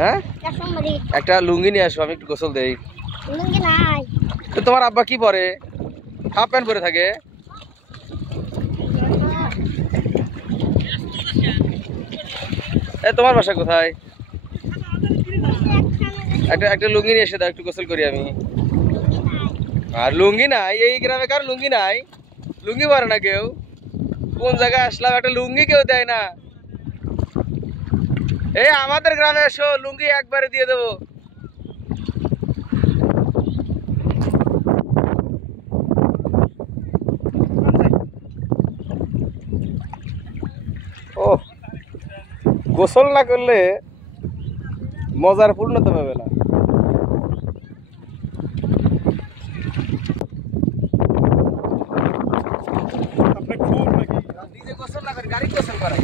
হ্যাঁ একটা লুঙ্গি নিয়ে আসো, আমি একটু গোসল দেই। তোমার আব্বা কি পরে? হাফ প্যান্ট পরে থাকে। তোমার বাসা কোথায়? একটা লুঙ্গি নিয়ে এসে দাও, একটু গোসল করি আমি। আর লুঙ্গি নাই এই গ্রামে, কার লুঙ্গি নাই? লুঙ্গি পরে না কেউ? কোন জায়গায় আসলাম, একটা লুঙ্গি কেউ দেয় না। এই আমাদের গ্রামে এসো, লুঙ্গি একবারে দিয়ে দেবো। ও গোসল না করলে মজার পূর্ণতা পাবে না। নিজে গোসল না করে গাড়ি গোসল করাই।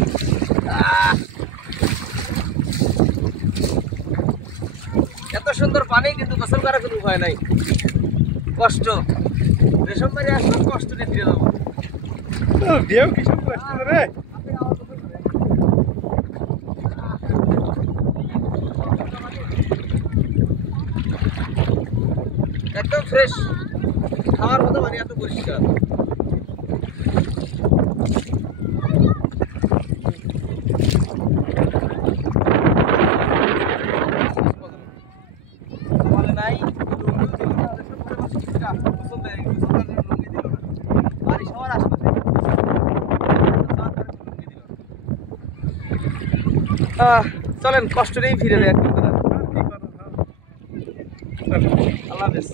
এত সুন্দর পানি, কিন্তু গোসল করার কোনো উপায় নাই। কষ্ট, রেশম বাড়ি আসলাম, কষ্ট নিয়ে ফিরে যাবো। একদম ফ্রেশ, খাওয়ার মতো মানে এত পরিষ্কার। নাই চলেন, কষ্ট নেই, ফিরে যায়। আল্লাহ হাফেজ।